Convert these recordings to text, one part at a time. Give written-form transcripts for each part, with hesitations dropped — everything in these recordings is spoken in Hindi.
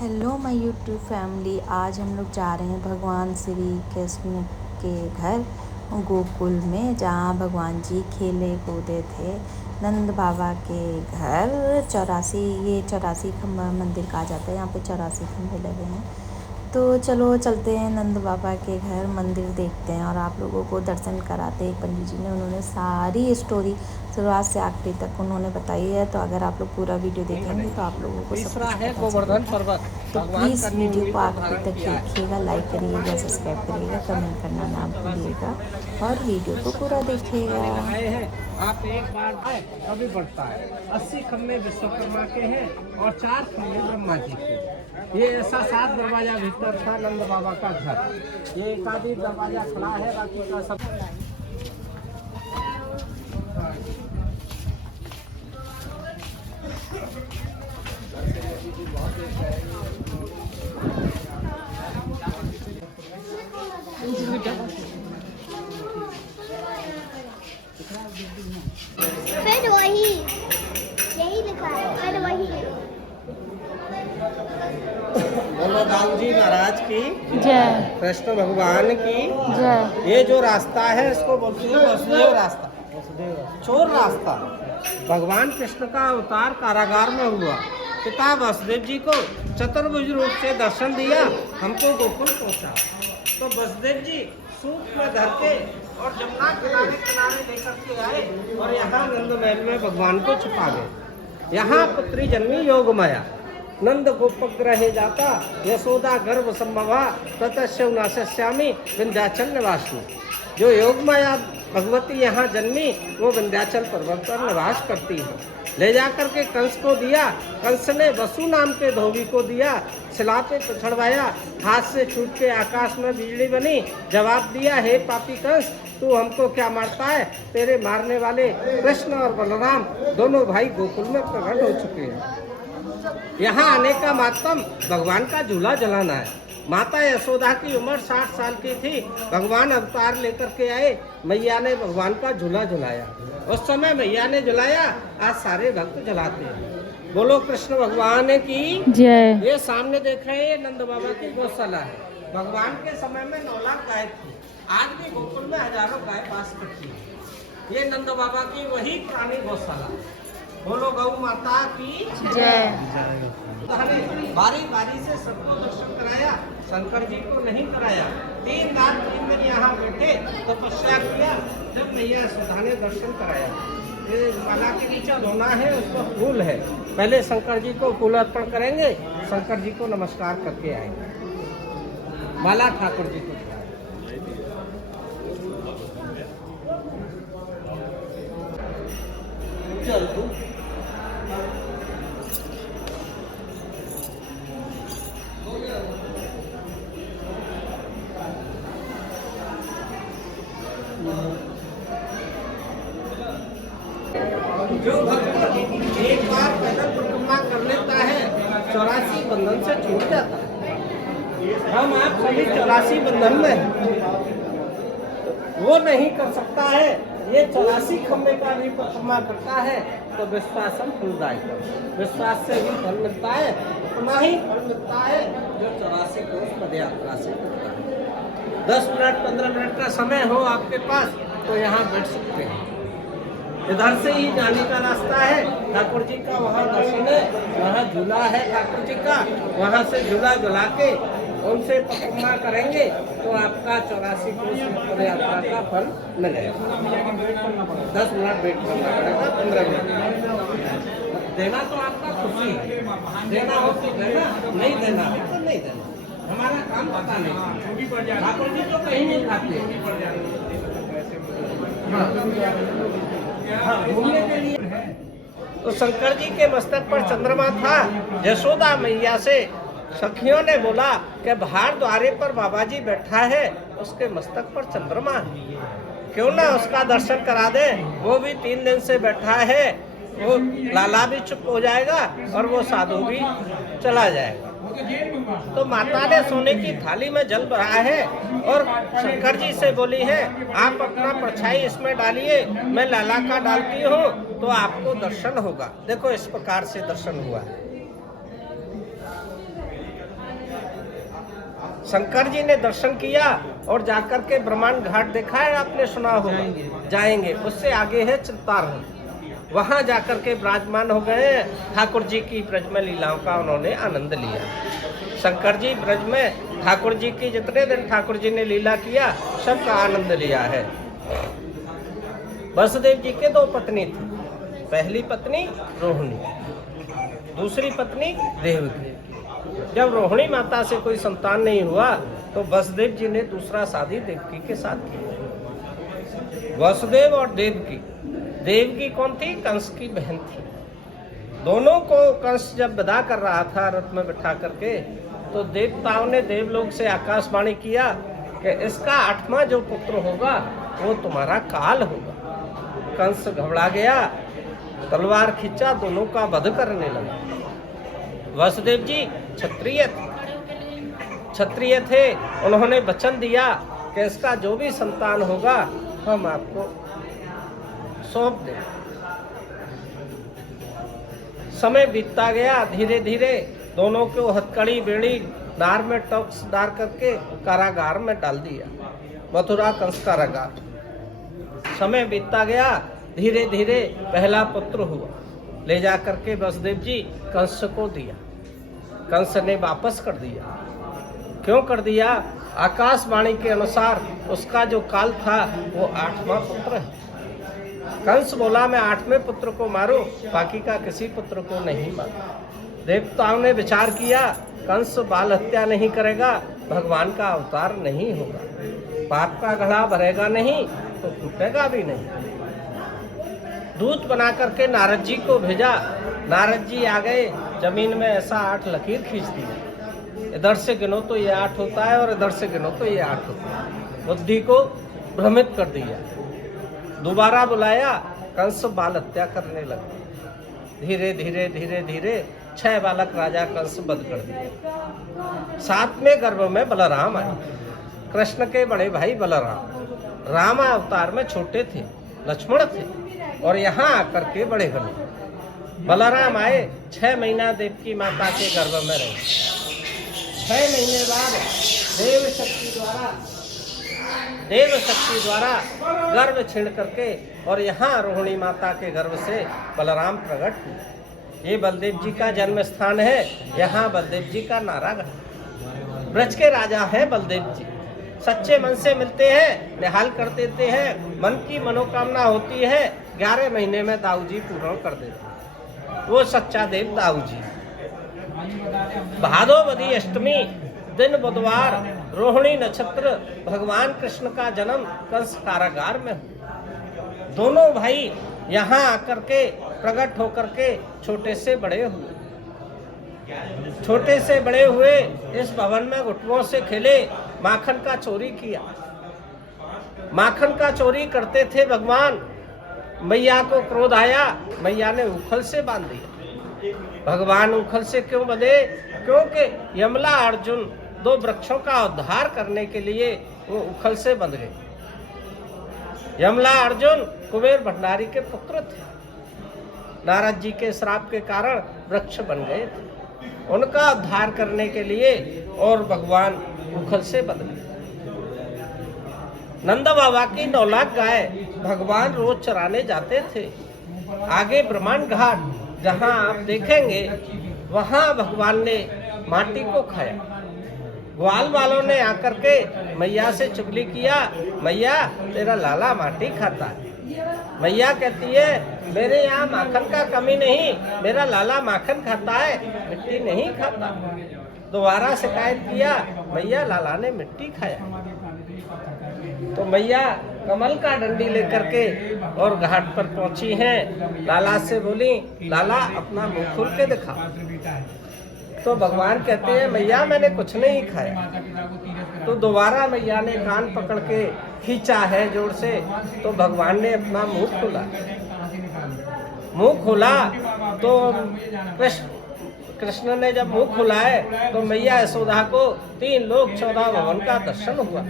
Hello my YouTube family. आज हम लोग जा रहे हैं भगवान श्री कृष्ण के घर गोकुल में, जहाँ भगवान जी खेले कूदे थे। नंद बाबा के घर 84, ये 84 खम्बा मंदिर कहा जाता है। यहाँ पे 84 खम्भे लगे हैं। तो चलो चलते हैं नंद बाबा के घर, मंदिर देखते हैं और आप लोगों को दर्शन कराते हैं। पंडित जी ने उन्होंने सारी स्टोरी शुरुआत से आखिरी तक उन्होंने बताई है। तो अगर आप लोग पूरा वीडियो देखेंगे तो आप लोगों को सब तीसरा कुछ है पता गोवर्धन चलेगा। पर्वत। तो भगवान प्लीज़ करनी वीडियो हुई को को आखिरी धारण तक किया है। देखिएगा, लाइक करिएगा, सब्सक्राइब करिएगा, कमेंट करना ना भूलिएगा और वीडियो को पूरा देखिएगा। लगाए हैं आप एक बार आए कभी बढ़ता है। 80 खम्भे विश्वकर्मा के हैं और 4 खम्भे ब्रह्मा जी के। ये ऐसा 7 दरवाजा भीतर था नंद बाबा का घर। ये एक आधी दरवाजा खड़ा है, बाकी का सब फिर वही यही लिखा है, फिर वही। बोलो दाऊ जी महाराज की जय कृष्ण भगवान की जय। ये जो रास्ता है इसको बोलते हैं वसुदेव रास्ता, चोर रास्ता। भगवान कृष्ण का अवतार कारागार में हुआ। पिता वसुदेव जी को चतुर्भुज रूप से दर्शन दिया, हमको गोकुल पहुंचा। तो वसुदेव जी सूप में धर के और जमुना किनारे किनारे लेकर के आए और यहाँ नंद महल में भगवान को छुपा गए। यहाँ पुत्री जन्मी योग माया, नंद गोपग्रहे जाता यशोदा गर्भ संभवा ततस्यौ नाशस्यामि विंध्याचल निवासी। जो योग माया भगवती यहाँ जन्मी वो विंध्याचल पर्वत पर निवास करती है। ले जाकर के कंस को दिया, कंस ने वसु नाम के धोबी को दिया, सिला पे चढ़वाया, हाथ से छूट के आकाश में बिजली बनी। जवाब दिया, हे पापी कंस, तू हमको क्या मारता है? तेरे मारने वाले कृष्ण और बलराम दोनों भाई गोकुल में प्रकट हो चुके हैं। यहाँ आने का मातम भगवान का झूला जलाना है। माता यशोदा की उम्र 60 साल की थी। भगवान अवतार लेकर के आए, मैया ने भगवान का झूला झुलाया। उस समय मैया ने झुलाया, आज सारे भक्त जलाते हैं। बोलो कृष्ण भगवान की जय। ये सामने देख रहे हैं, ये नंद बाबा की गौशाला है। भगवान के समय में 9 लाख गाय थी, आज भी गोकुल में हजारों गाय पास करती है। ये नंद बाबा की वही पुरानी गौशाला। बोलो गौ माता की जय। बारी बारी से सबको दर्शन कराया, शंकर जी को नहीं कराया। 3 रात 3 दिन यहाँ बैठे, तपस्या किया, जब मैया यशोदा ने दर्शन कराया। ये माला के नीचे धोना है, उसको फूल है। पहले शंकर जी को फूल अर्पण करेंगे, शंकर जी को नमस्कार करके आएंगे। माला ठाकुर जी को चल तू जो भक्त एक बार पैदल परिक्रमा कर लेता है 84 बंधन से छूट जाता है। हम आप सभी 84 बंधन में हैं। वो नहीं कर सकता है, ये 84 खम्भे का भी परिक्रमा करता है तो विश्वास हम फलदायी। विश्वास से भी फल मिलता है, उतना ही फल मिलता है जो 84 कोस पद यात्रा से मिलता है। 10 मिनट 15 मिनट का समय हो आपके पास तो यहाँ बैठ सकते हैं। इधर से ही जाने का रास्ता है, ठाकुर जी का वहाँ दर्शन है, वहाँ झूला है ठाकुर जी का, वहाँ से झूला झुला के उनसे परिक्रमा करेंगे तो आपका 84 कोस पद यात्रा का फल मिलेगा। 10 मिनट वेट करना पड़ेगा, 15 मिनट देना तो आपका खुशी है। देना हो तो देना, नहीं देना हो तो नहीं देना। हमारा काम पता नहीं, ठाकुर जी तो कहीं नहीं खाते। घूमने के लिए तो शंकर जी के मस्तक पर चंद्रमा था। यशोदा मैया से सखियों ने बोला कि बाहर द्वारे पर बाबा जी बैठा है, उसके मस्तक पर चंद्रमा है, क्यों ना उसका दर्शन करा दे। वो भी 3 दिन से बैठा है, वो लाला भी चुप हो जाएगा और वो साधु भी चला जाएगा। तो माता ने सोने की थाली में जल भरा है और शंकर जी से बोली है, आप अपना परछाई इसमें डालिए, मैं लाला का डालती हूँ तो आपको दर्शन होगा। देखो इस प्रकार से दर्शन हुआ है। शंकर जी ने दर्शन किया और जाकर के ब्रह्मांड घाट देखा है, आपने सुना होगा। जाएंगे उससे आगे है चित्तारहन, वहां जाकर के विराजमान हो गए। ठाकुर जी की ब्रज में लीलाओं का उन्होंने आनंद लिया। शंकर जी ब्रज में ठाकुर जी की जितने दिन ठाकुर जी ने लीला किया सबका आनंद लिया है। वसुदेव जी के 2 पत्नी थी। पहली पत्नी रोहिणी, दूसरी पत्नी देवकी। जब रोहिणी माता से कोई संतान नहीं हुआ तो वसुदेव जी ने दूसरा शादी देवकी के साथ की। वसुदेव और देवकी, देवकी कौन थी? कंस की बहन थी। दोनों को कंस जब विदा कर रहा था रथ में बिठा करके, तो देवताओं ने देवलोक से आकाशवाणी किया कि इसका 8वां जो पुत्र होगा वो तुम्हारा काल होगा। कंस घबरा गया, तलवार खींचा, दोनों का वध करने लगा। वसुदेव जी क्षत्रिय थे, उन्होंने वचन दिया कि इसका जो भी संतान होगा हम आपको सौंप दें। समय बीतता गया, धीरे धीरे दोनों को हथकड़ी बेड़ी नार में टॉक्स डाल करके कारागार में डाल दिया, मथुरा कंस कारागार। समय बीतता गया, धीरे धीरे पहला पुत्र हुआ, ले जा करके वसुदेव जी कंस को दिया। कंस ने वापस कर दिया। क्यों कर दिया? आकाशवाणी के अनुसार उसका जो काल था वो 8वां पुत्र है। कंस बोला मैं 8वें पुत्र को मारूं, बाकी का किसी पुत्र को नहीं मारूं। देवताओं ने विचार किया, कंस बाल हत्या नहीं करेगा, भगवान का अवतार नहीं होगा, पाप का घड़ा भरेगा नहीं तो फूटेगा भी नहीं। दूत बना करके नारद जी को भेजा। नारद जी आ गए, जमीन में ऐसा 8 लकीर खींच दिया, इधर से गिनो तो ये 8 होता है और इधर से गिनो तो ये 8 होता है। बुद्धि को भ्रमित कर दिया। दोबारा बुलाया, कंस बाल हत्या करने लगा। धीरे धीरे धीरे धीरे 6 बालक राजा कंस वध कर दिए। 7वें गर्भ में बलराम आए, कृष्ण के बड़े भाई बलराम। राम अवतार में छोटे थे, लक्ष्मण थे, और यहाँ आकर के बड़े बने। बलराम आए, 6 महीना देवकी माता के गर्भ में रहे। 6 महीने बाद देव शक्ति द्वारा गर्भ छीण करके और यहाँ रोहिणी माता के गर्भ से बलराम प्रकट हुए। ये बलदेव जी का जन्म स्थान है। यहाँ बलदेव जी का नारागढ़। ब्रज के राजा हैं बलदेव जी। सच्चे मन से मिलते हैं, निहाल कर देते हैं। मन की मनोकामना होती है, 11 महीने में दाऊ जी पूर्ण कर देते हैं। वो सच्चा देव दाऊ जी। भादोवदी अष्टमी दिन बुधवार रोहिणी नक्षत्र भगवान कृष्ण का जन्म कंस कारागार में हुआ। दोनों भाई यहाँ आकर के प्रकट होकर के छोटे से बड़े हुए इस भवन में घुटनों से खेले, माखन का चोरी किया। माखन का चोरी करते थे भगवान। मैया को क्रोध आया, मैया ने उखल से बांध दिया। भगवान उखल से क्यों बंधे? क्योंकि यमला अर्जुन 2 वृक्षों का उद्धार करने के लिए वो उखल से बंध गए। यमला अर्जुन कुबेर भंडारी के पुत्र थे। नारद जी के श्राप के कारण वृक्ष बन गए थे। उनका उद्धार करने के लिए और भगवान उखल से बंध गए। नंद बाबा की 9 लाख गाय भगवान रोज चराने जाते थे। आगे ब्रह्मांड घाट जहाँ आप देखेंगे, वहाँ भगवान ने माटी को खाया। ग्वाल वालों ने आकर के मैया से चुगली किया, मैया तेरा लाला माटी खाता है। मैया कहती है मेरे यहाँ माखन का कमी नहीं, मेरा लाला माखन खाता है, मिट्टी नहीं खाता। दोबारा शिकायत किया, मैया लाला ने मिट्टी खाया। तो मैया कमल का डंडी लेकर के और घाट पर पहुंची हैं। लाला से बोली, लाला अपना मुंह खोल के दिखा। तो भगवान कहते हैं मैया मैंने कुछ नहीं खाया। तो दोबारा मैया ने कान पकड़ के खींचा है जोर से, तो भगवान ने अपना मुंह खोला। मुंह खोला तो कृष्ण ने जब मुंह खोला है तो मैया यशोदा को 3 लोक 14 भवन का दर्शन हुआ।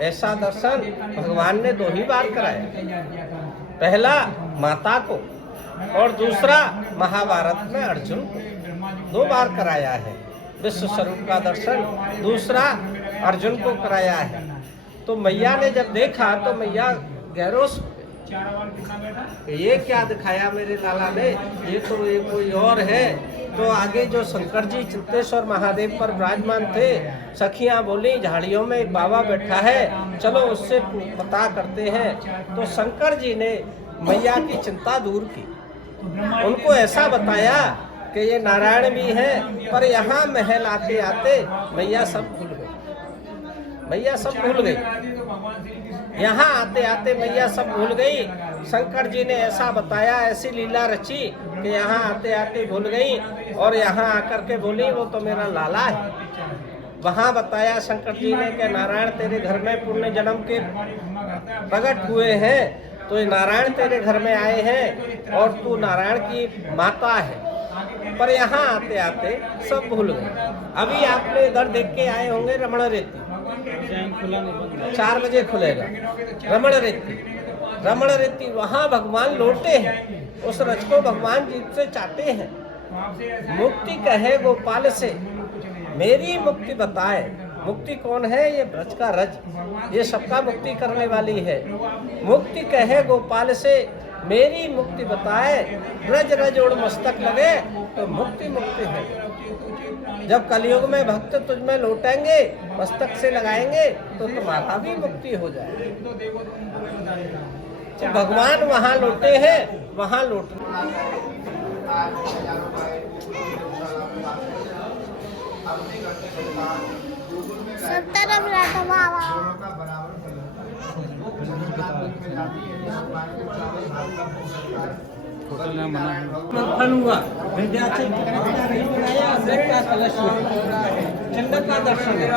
ऐसा दर्शन भगवान ने 2 ही बार कराया। पहला माता को और दूसरा महाभारत में अर्जुन को 2 बार कराया है। विश्व स्वरूप का दर्शन, दूसरा अर्जुन को कराया है। तो मैया ने जब देखा तो मैया गैरोस, ये क्या दिखाया मेरे लाला ने, ये तो ये कोई और है। तो आगे जो शंकर जी चित्तेश्वर महादेव पर विराजमान थे, सखियां बोली झाड़ियों में एक बाबा बैठा है, चलो उससे पता करते हैं। तो शंकर जी ने मैया की चिंता दूर की, उनको ऐसा बताया कि ये नारायण भी हैं, पर यहाँ महल आते आते मैया सब भूल गई, मैया सब भूल गई। यहाँ आते आते मैया सब भूल गई। शंकर जी ने ऐसा बताया, ऐसी लीला रची कि यहाँ आते आते भूल गई और यहाँ आकर के बोली वो तो मेरा लाला है। वहाँ बताया शंकर जी ने कि नारायण तेरे घर में पुण्य जन्म के प्रकट हुए हैं, तो ये नारायण तेरे घर में आए हैं और तू नारायण की माता है। पर यहाँ आते आते सब भूल गए। अभी आपने इधर देख के आए होंगे रमण रेती, 4 बजे खुलेगा रमण रेती। रमण रेती वहाँ भगवान लौटे हैं, उस रज को भगवान जीत से चाहते हैं। मुक्ति कहे गोपाल से मेरी मुक्ति बताए। मुक्ति कौन है? ये ब्रज का रज, ये सबका मुक्ति करने वाली है। मुक्ति कहे गोपाल से मेरी मुक्ति बताए, ब्रज रज उड़ मस्तक लगे तो मुक्ति मुक्ति है। जब कलयुग में भक्त तुझ में लौटेंगे, मस्तक से लगाएंगे तो तुम्हारा भी मुक्ति हो जाए। तो भगवान वहाँ लौटे हैं, वहाँ लौट सब तरफ रहता बाबा। फल हुआ विंध्याचल नहीं बनाया, का कलश चंदन का दर्शन है।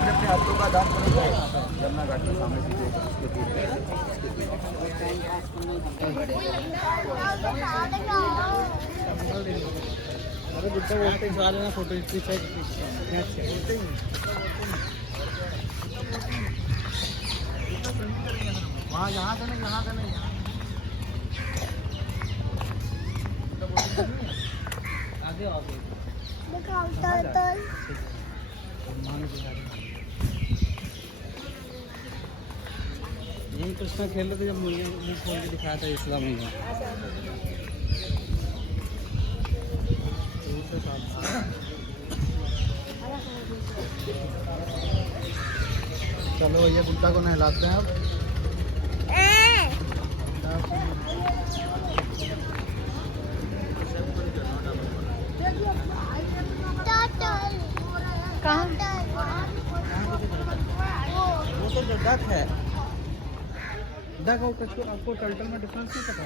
अपने हाथों का दान करेंगे यमुना घाट के सामने से उसके अरे बेटा वो पे खा लेना फोटो खींचा वहाँ यहाँ का नहीं, यहाँ का नहीं, आगे आगे दिखाओ टर्टल। यही कृष्णा खेल रहे थे जब मुझे खोल के दिखाया था इस्लाम में। चलो भैया गुड्डा को नहलाते हैं अब। कहाँ? वो तो जो डक है, डक और कछुआ, आपको टर्टल में डिफरेंस नहीं पता?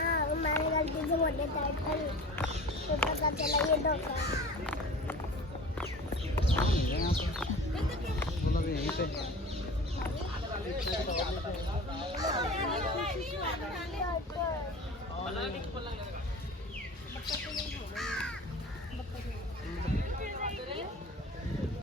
हाँ, मैंने गलती से बोले टर्टल, तो पता चला ये डक है। बोला भी यहीं पे टर्टल।